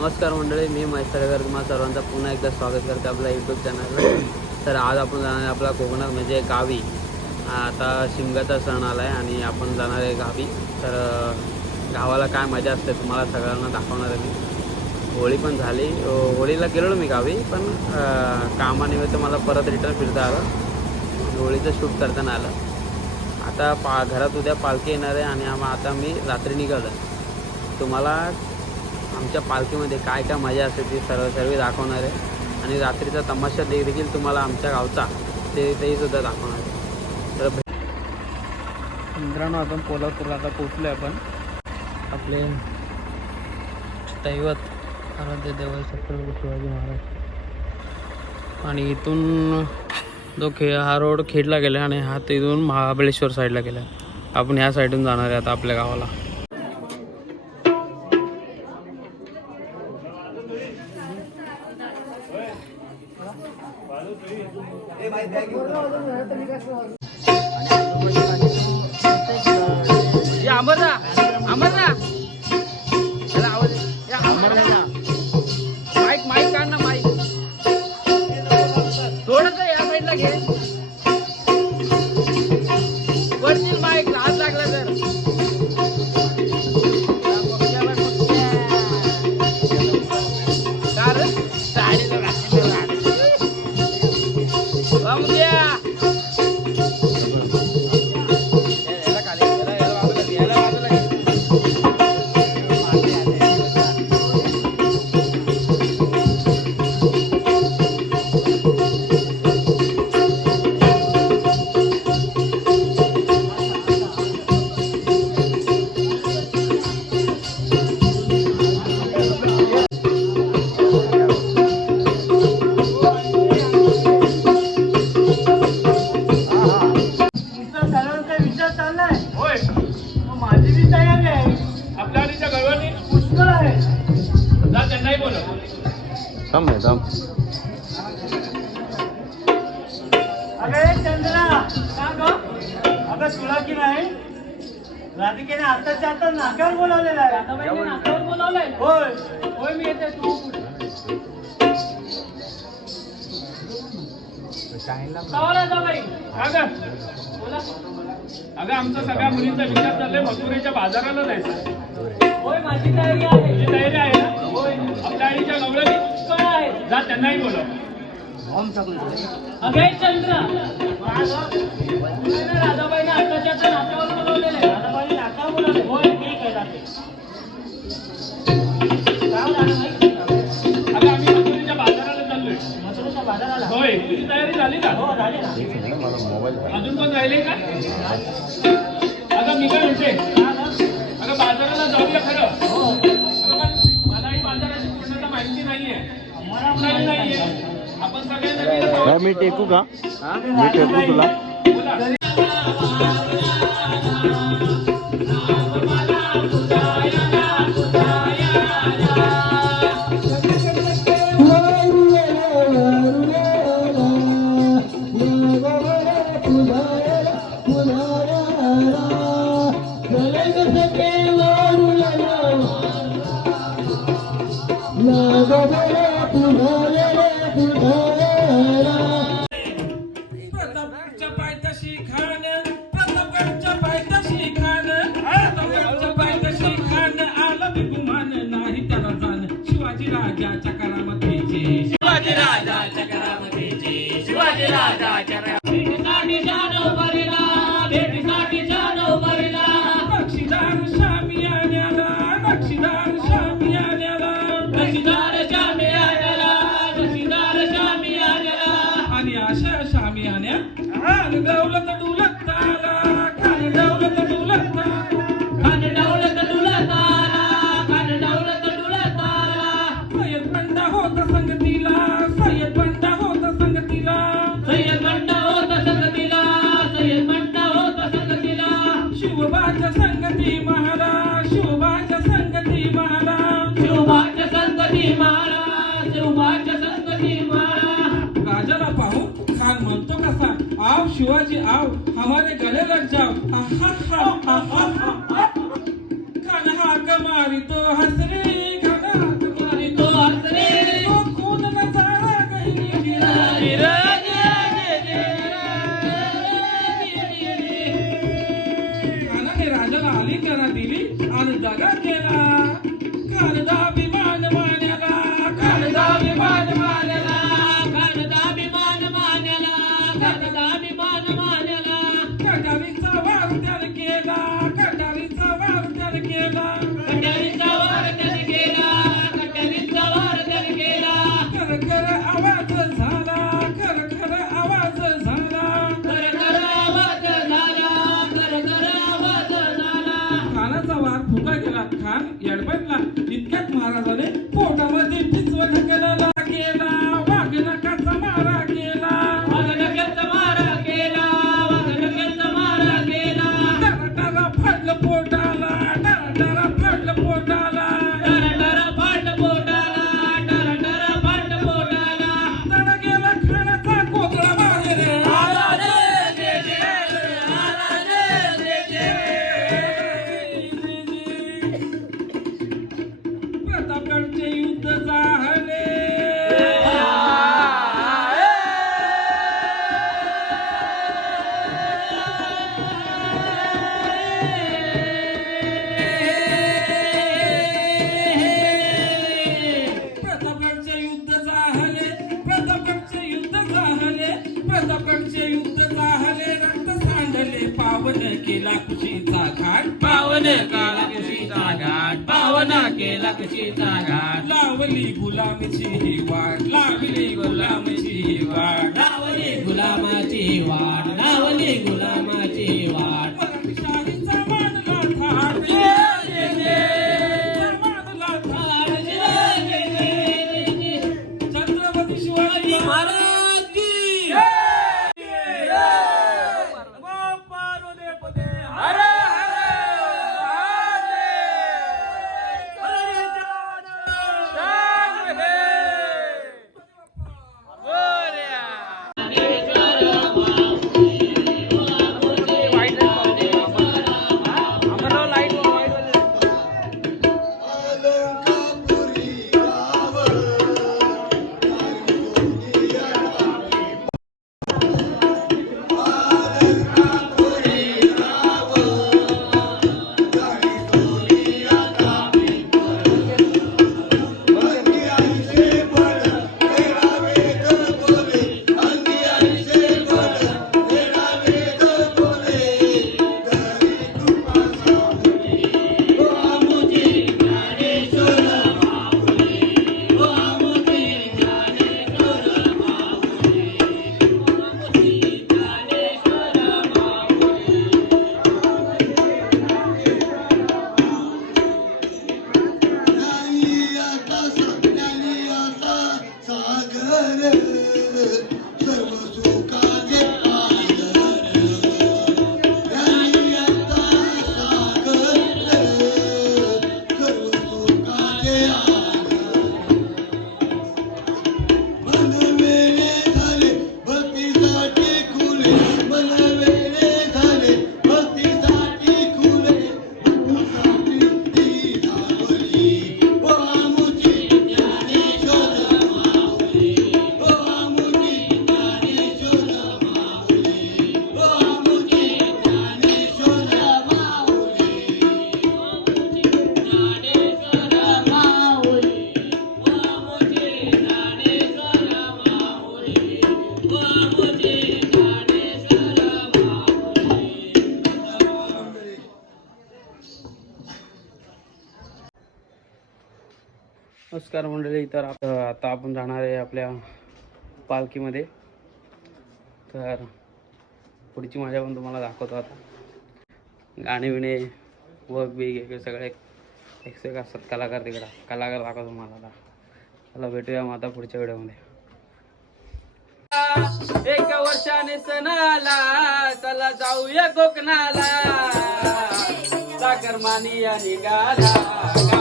नमस्कार मंडळी मी महेश तळेकर तुम्हाला सर्वांचा पुन्हा एकदा स्वागत करते आपल्या यूट्यूब चॅनलवर तर आज आपण जाणार आहे आपला कोकणात म्हणजे गावी. आता शिमग्याचा सण आला आहे आणि आपण जाणार आहे गावी. तर गावाला काय मजा असते तुम्हाला सगळ्यांना दाखवणार आहे मी. होळी पण झाली. होळीला गेलेलो मी गावी पण कामानिमित्त मला परत रिटर्न फिरता आलं. होळीचं शूट करताना आलं. आता पा घरात उद्या पालखी येणार आहे आणि आम आता मी रात्री निघालो तुम्हाला आमच्या पालखीमध्ये काय काय मजा असते ती सर्व सर्व दाखवणार आहे. आणि रात्रीचा तमाशा दे- देखील तुम्हाला आमच्या गावचा. ते तेही सुद्धा दाखवणार आहे. तर मित्रांनो आपण कोल्हापूरला आता पोचलो आपण. आपले दैवत आराध्य देव छत्रपती शिवाजी महाराज. आणि इथून जो खे हा रोड खेडला गेला आणि हा तिथून महाबळेश्वर साईडला गेला आपण ह्या साईडून जाणार आहे आता आपल्या गावाला. जा त्यांनाही बोलव. अगं ए चंद्रा सांग अगं तुला की नाही? राधिकेने आताच्या आता नाकावर बोलावलेला आहे. नाकावर बोलावलंय. होय. होय मी येते. तू कावाला जा बाई. अगं बोला. अगं आमचा सगळ्या मुलींचा विचार चाललाय. मथुरेच्या बाजाराला जायचं होय माझी तयारी आहे. तुझी तयारी आहे ना? होय आपल्या आईच्या गवळणी काय आहे. जा त्यांनाही बोलव. अगं चंद्र. राधाबाईने आताच्या आता नाकावर बोलावलेलं आहे. राधाबाई नाकावर बोलावले होय ठीक आहे जाते. काय राधाबाई. अगं आम्ही मथुरेच्या बाजाराला चाललोय. मथुरेच्या बाजाराला? होय तुझी तयारी झाली का हो झाले ना. अजून पण राहिले का? अगं मी काय म्हणते मी टेकू का? मी टेकू तुला. बोला দুর্ভোগ Jump, Ah ha ha ha ha ha. Kan ha kamari to hasri. लावली गुलामची वाट लावली गुलामची वाट. लावली गुलामाची वाट लावली गुला नमस्कार मंडळी तर आता आपण जाणार आहे आपल्या पालखीमध्ये. तर पुढची मजा पण तुम्हाला दाखवतो आता. गाणे विणे वग बिग एक सगळे एक एक असतात कलाकार तिकडे. कलाकार दाखवतो तुम्हाला आता. भेटूया मग आता पुढच्या व्हिडिओमध्ये. एक वर्षाने सणाला चला जाऊया कोकणाला. साखर निघाला.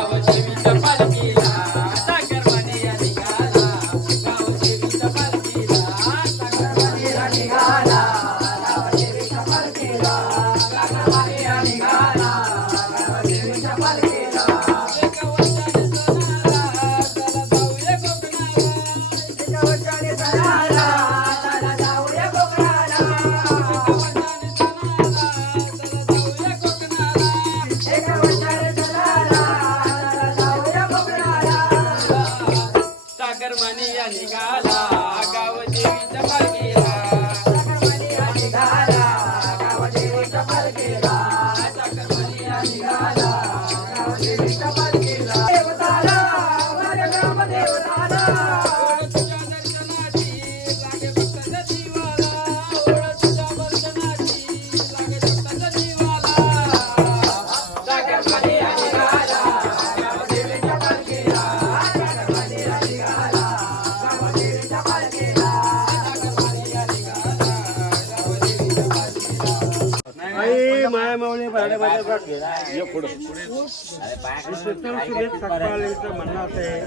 म्हणणं असं आहे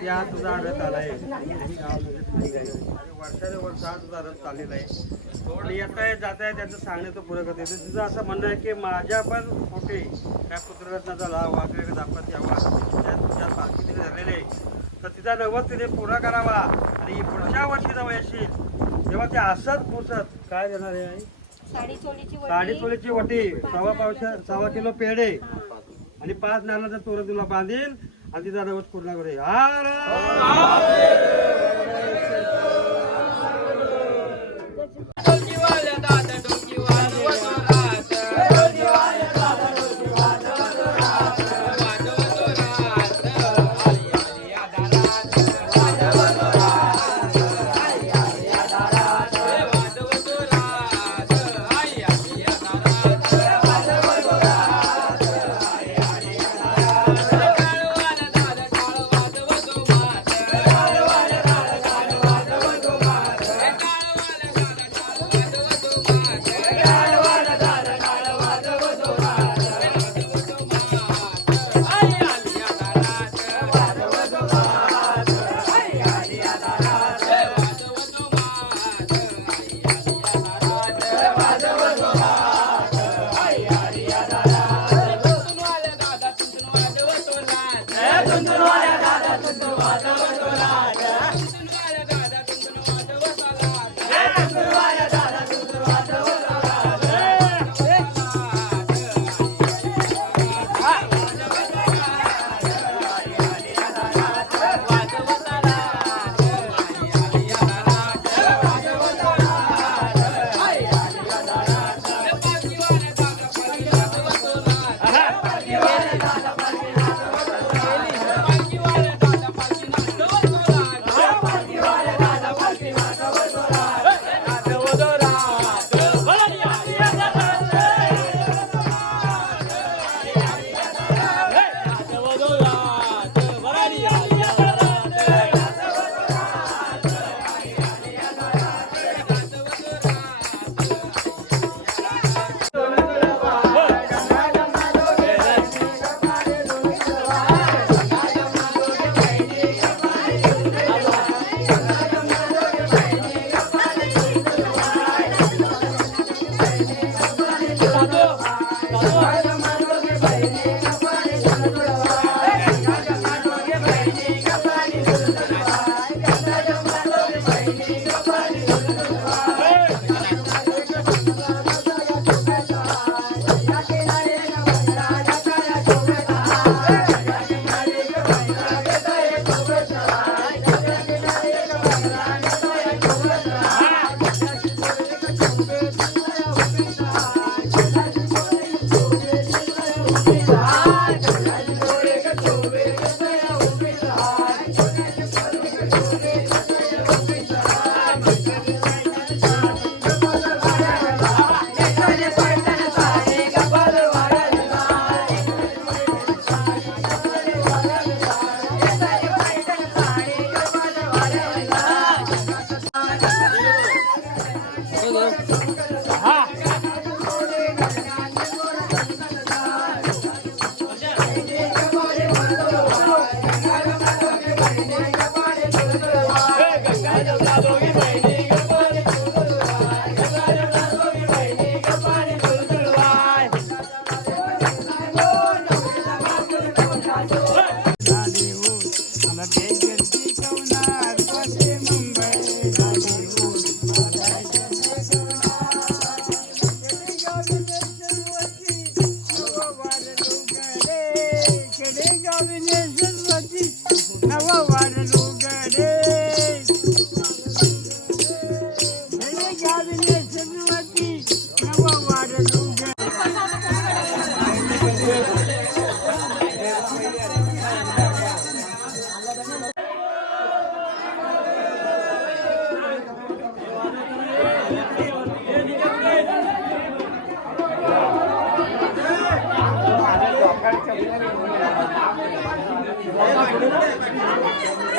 त्या तुझा आढळत आलाय वर्षाने हा तुझा आढळत चाललेला आहे आणि येता येत जाता येत त्यांचं सांगण्याचं पुरं करते तुझं असं म्हणणं आहे की माझ्या पण पोटे त्या पुत्ररत्नाचा लाभ वागलेला दाखवत यावा त्या तुझ्या पालखी तिने आहे तर तिचा नवस तिने पुरा करावा. आणि पुढच्या वर्षी जेव्हा येशील. तेव्हा ते असत पुसत. काय देणार आहे? साडी चोलीची वटी. सव्वा पावशे सव्वा किलो पेढे. आणि पाच नारळाचा तोरण तुला बांधील आणि तिचा नवस पूर्ण करेल.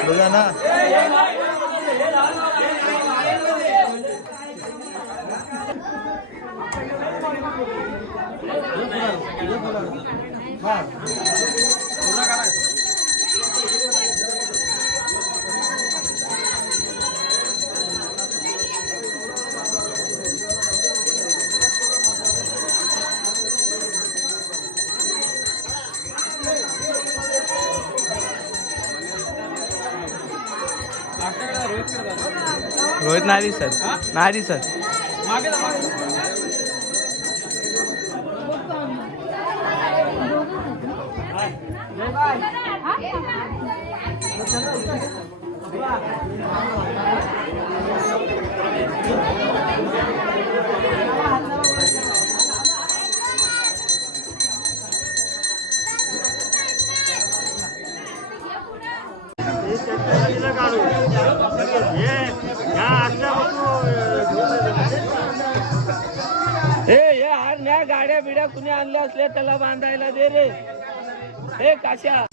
罗家娜。नाही दिसत. नाही दिसत. 大象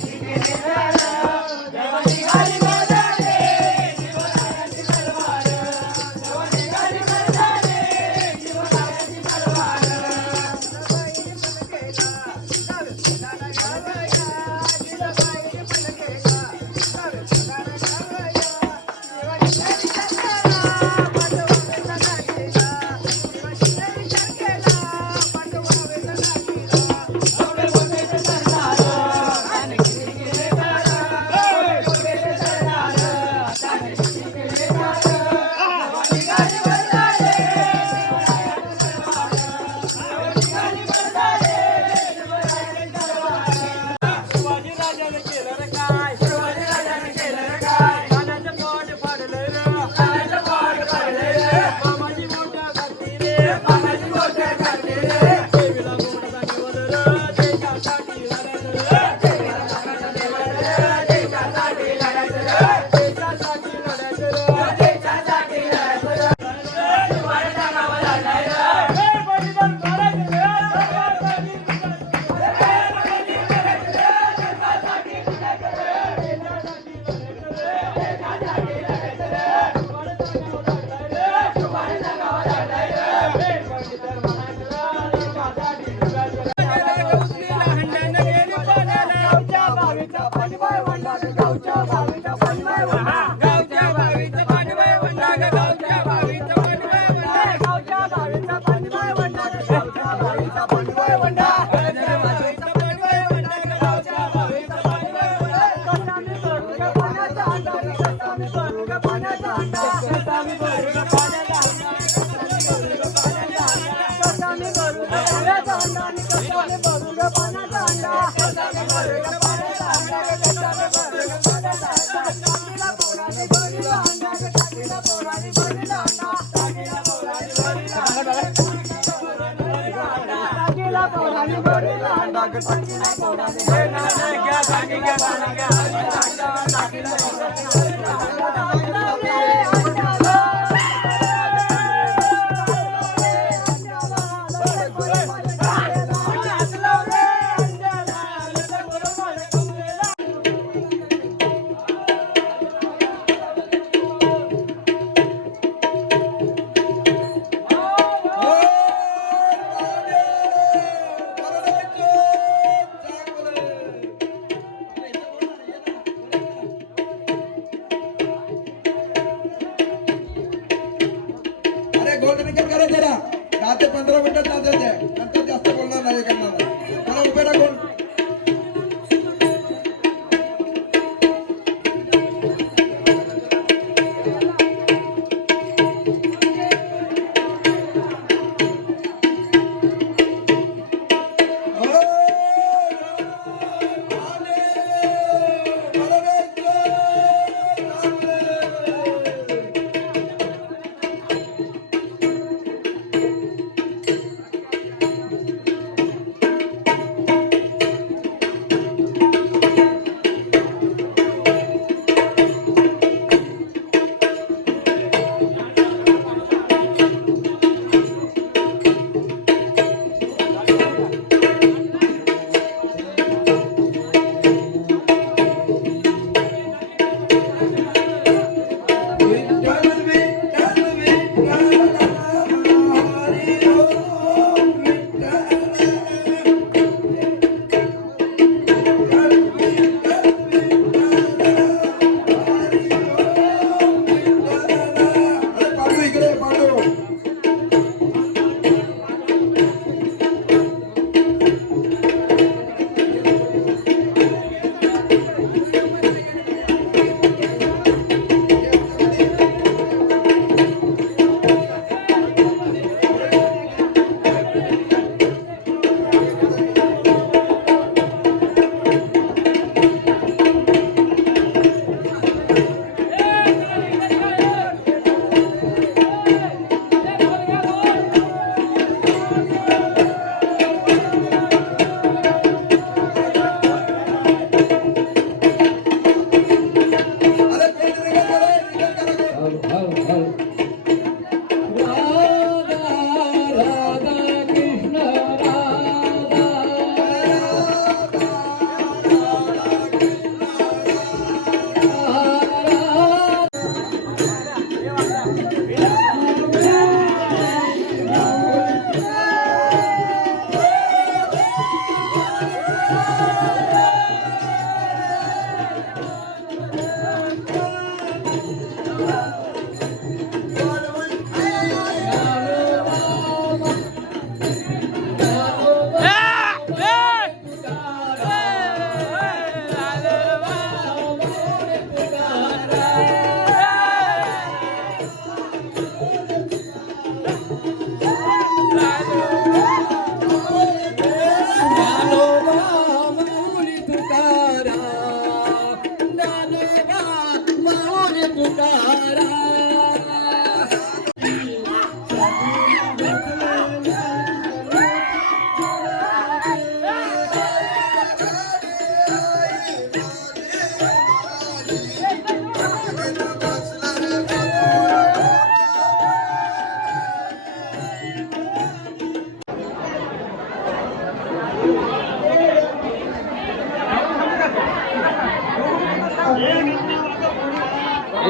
Hey, na na, kya bhagi kya bhagi kya.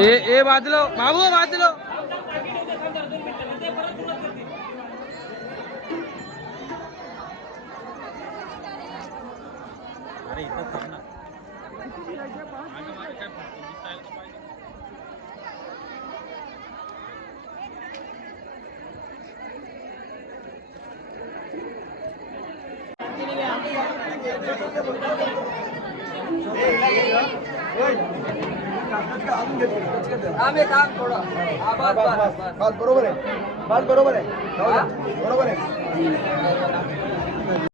ఏ ఏ బాధలో బాబు బాధలో बरोबर आहे. बरोबर आहे. बरोबर आहे.